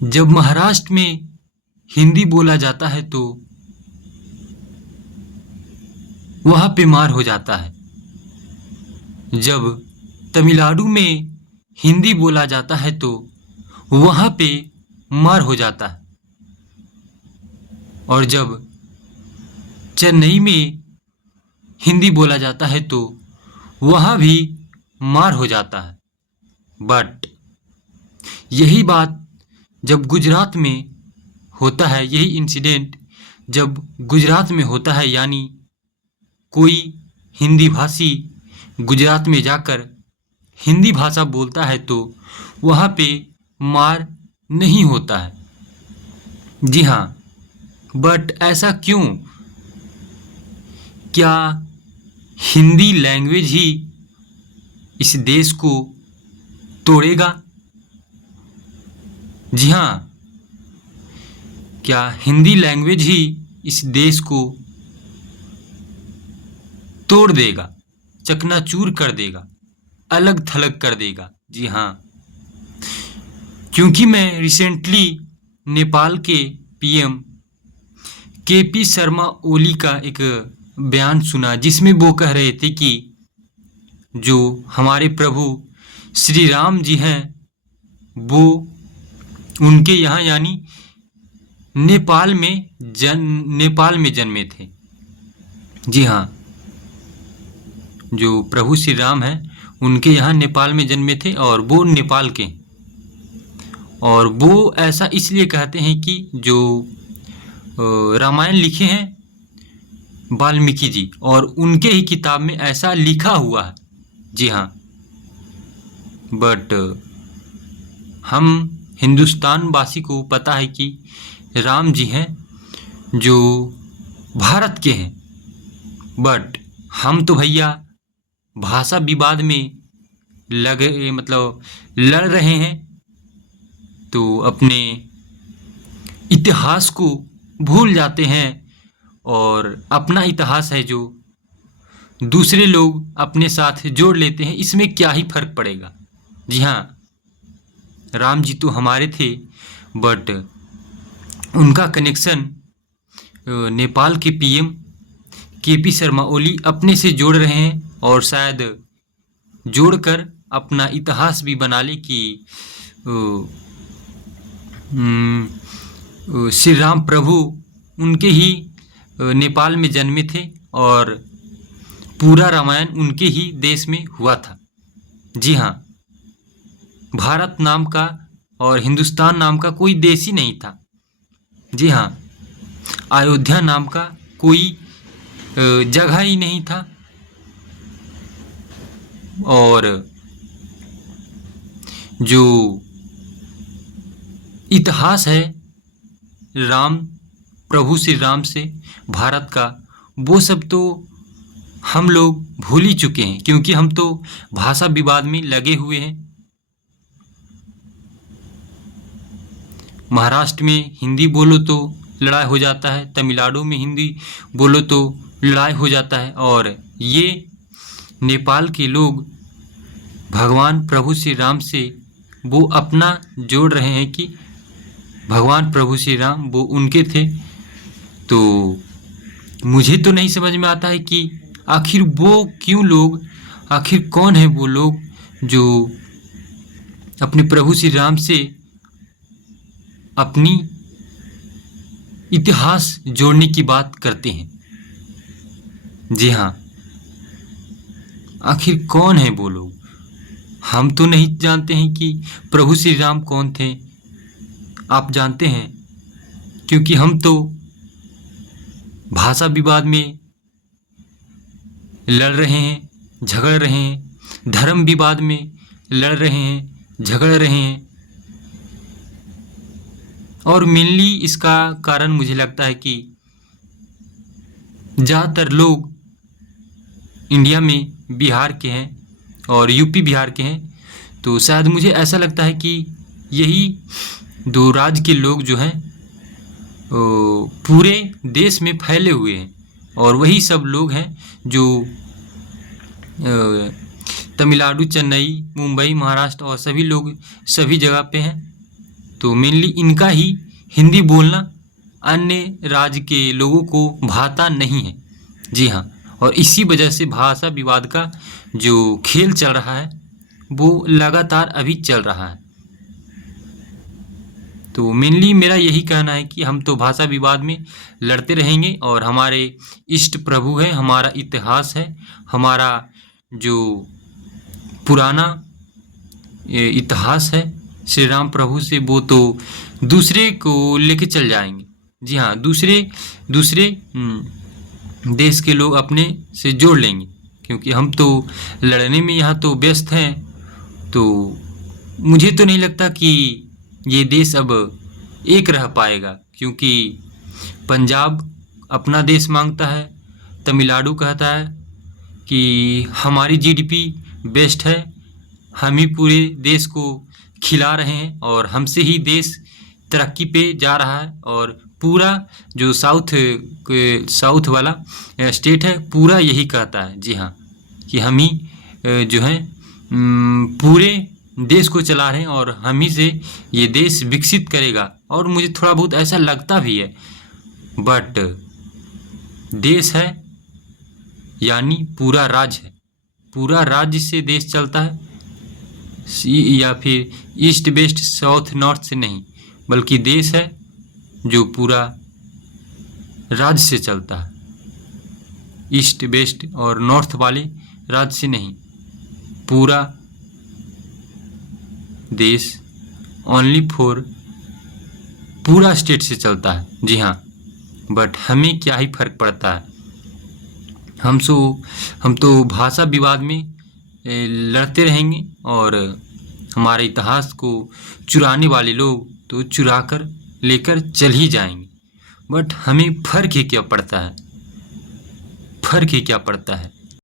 जब महाराष्ट्र में हिंदी बोला जाता है तो वहाँ पे मार हो जाता है। जब तमिलनाडु में हिंदी बोला जाता है तो वहाँ पे मार हो जाता है। और जब चेन्नई में हिंदी बोला जाता है तो वहाँ भी मार हो जाता है। बट यही बात जब गुजरात में होता है, यही इंसिडेंट जब गुजरात में होता है, यानी कोई हिंदी भाषी गुजरात में जाकर हिंदी भाषा बोलता है तो वहाँ पे मार नहीं होता है। जी हाँ, बट ऐसा क्यों? क्या हिंदी लैंग्वेज ही इस देश को तोड़ेगा? जी हाँ, क्या हिंदी लैंग्वेज ही इस देश को तोड़ देगा, चकनाचूर कर देगा, अलग थलग कर देगा? जी हाँ, क्योंकि मैं रिसेंटली नेपाल के पीएम केपी शर्मा ओली का एक बयान सुना, जिसमें वो कह रहे थे कि जो हमारे प्रभु श्री राम जी हैं वो उनके यहाँ यानी नेपाल में जन्मे थे। जी हाँ, जो प्रभु श्री राम हैं उनके यहाँ नेपाल में जन्मे थे और वो नेपाल के। और वो ऐसा इसलिए कहते हैं कि जो रामायण लिखे हैं वाल्मीकि जी, और उनके ही किताब में ऐसा लिखा हुआ है। जी हाँ, बट हम हिंदुस्तान वासी को पता है कि राम जी हैं जो भारत के हैं। बट हम तो भैया भाषा विवाद में लड़ रहे हैं, तो अपने इतिहास को भूल जाते हैं। और अपना इतिहास है जो दूसरे लोग अपने साथ जोड़ लेते हैं, इसमें क्या ही फर्क पड़ेगा? जी हाँ, राम जी तो हमारे थे, बट उनका कनेक्शन नेपाल के पीएम केपी शर्मा ओली अपने से जोड़ रहे हैं, और शायद जोड़कर अपना इतिहास भी बना ले कि श्री राम प्रभु उनके ही नेपाल में जन्मे थे और पूरा रामायण उनके ही देश में हुआ था। जी हाँ, भारत नाम का और हिंदुस्तान नाम का कोई देश ही नहीं था। जी हाँ, अयोध्या नाम का कोई जगह ही नहीं था। और जो इतिहास है प्रभु श्री राम से भारत का, वो सब तो हम लोग भूल ही चुके हैं, क्योंकि हम तो भाषा विवाद में लगे हुए हैं। महाराष्ट्र में हिंदी बोलो तो लड़ाई हो जाता है, तमिलनाडु में हिंदी बोलो तो लड़ाई हो जाता है, और ये नेपाल के लोग भगवान प्रभु श्री राम से वो अपना जोड़ रहे हैं कि भगवान प्रभु श्री राम वो उनके थे। तो मुझे तो नहीं समझ में आता है कि आखिर वो क्यों लोग, आखिर कौन है वो लोग जो अपने प्रभु श्री राम से अपनी इतिहास जोड़ने की बात करते हैं। जी हाँ, आखिर कौन है वो लोग? हम तो नहीं जानते हैं कि प्रभु श्री राम कौन थे। आप जानते हैं? क्योंकि हम तो भाषा विवाद में लड़ रहे हैं, झगड़ रहे हैं, धर्म विवाद में लड़ रहे हैं, झगड़ रहे हैं। और मेनली इसका कारण मुझे लगता है कि ज़्यादातर लोग इंडिया में बिहार के हैं और यूपी बिहार के हैं, तो शायद मुझे ऐसा लगता है कि यही दो राज्य के लोग जो हैं पूरे देश में फैले हुए हैं, और वही सब लोग हैं जो तमिलनाडु, चेन्नई, मुंबई, महाराष्ट्र और सभी लोग सभी जगह पे हैं। तो मेनली इनका ही हिंदी बोलना अन्य राज्य के लोगों को भाता नहीं है। जी हाँ, और इसी वजह से भाषा विवाद का जो खेल चल रहा है वो लगातार अभी चल रहा है। तो मेनली मेरा यही कहना है कि हम तो भाषा विवाद में लड़ते रहेंगे और हमारे इष्ट प्रभु है, हमारा इतिहास है, हमारा जो पुराना इतिहास है श्री राम प्रभु से, वो तो दूसरे को लेके चल जाएंगे। जी हाँ, दूसरे देश के लोग अपने से जोड़ लेंगे, क्योंकि हम तो लड़ने में यहाँ तो व्यस्त हैं। तो मुझे तो नहीं लगता कि ये देश अब एक रह पाएगा, क्योंकि पंजाब अपना देश मांगता है, तमिलनाडु कहता है कि हमारी जीडीपी बेस्ट है, हम ही पूरे देश को खिला रहे हैं और हमसे ही देश तरक्की पे जा रहा है, और पूरा जो साउथ वाला स्टेट है पूरा यही कहता है। जी हाँ, कि हम ही जो है पूरे देश को चला रहे हैं और हम ही से ये देश विकसित करेगा। और मुझे थोड़ा बहुत ऐसा लगता भी है, बट देश है यानी पूरा राज्य है, पूरा राज्य से देश चलता है, या फिर ईस्ट वेस्ट साउथ नॉर्थ से नहीं, बल्कि देश है जो पूरा राज्य से चलता है, ईस्ट वेस्ट और नॉर्थ वाले राज्य से नहीं, पूरा देश ओनली फॉर पूरा स्टेट से चलता है। जी हाँ, बट हमें क्या ही फर्क पड़ता है, हम तो भाषा विवाद में लड़ते रहेंगे और हमारे इतिहास को चुराने वाले लोग तो चुरा कर लेकर चल ही जाएंगे। बट हमें फर्क ही क्या पड़ता है, फर्क ही क्या पड़ता है।